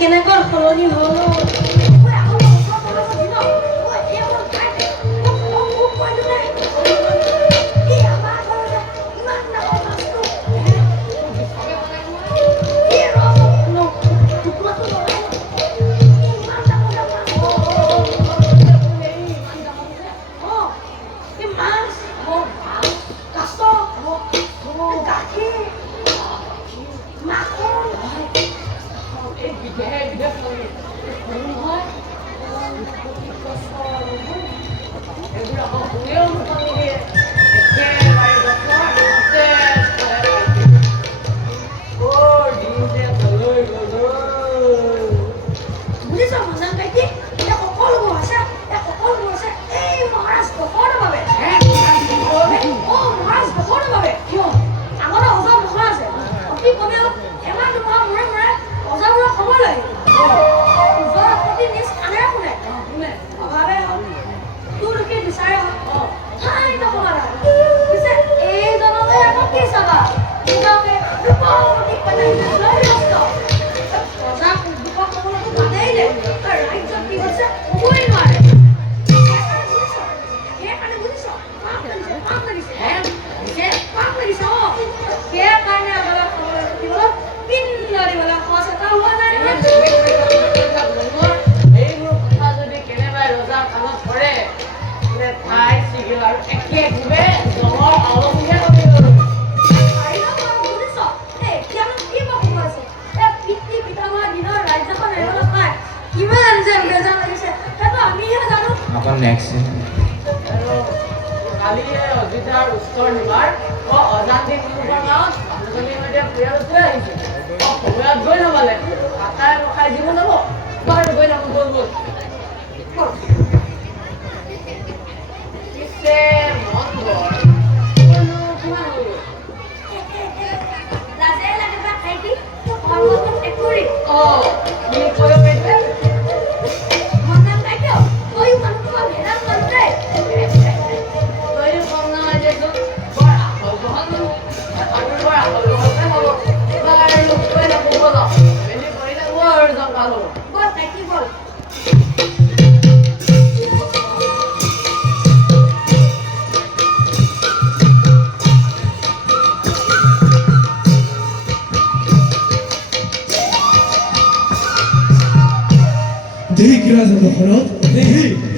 কেনেকৈ সলনি হ'ল next kali অজিতাৰ উত্তৰ নিবাৰ অজান্তি কোনোবা গাঁৱত মানুহজনী সৈতে পৰিয়াল উঠি আহিছে সময়ত গৈ নগলে আটাই ৰখাই দিব যাব বাৰু গৈ নাম গ'ল পিছে মন বৰ কিমান হ'ল লাজে লাগে বা খাইটি অলপ একুৰি কি কৰিব পাৰিছে দেহি কিৰা যাব ঘৰত দেহি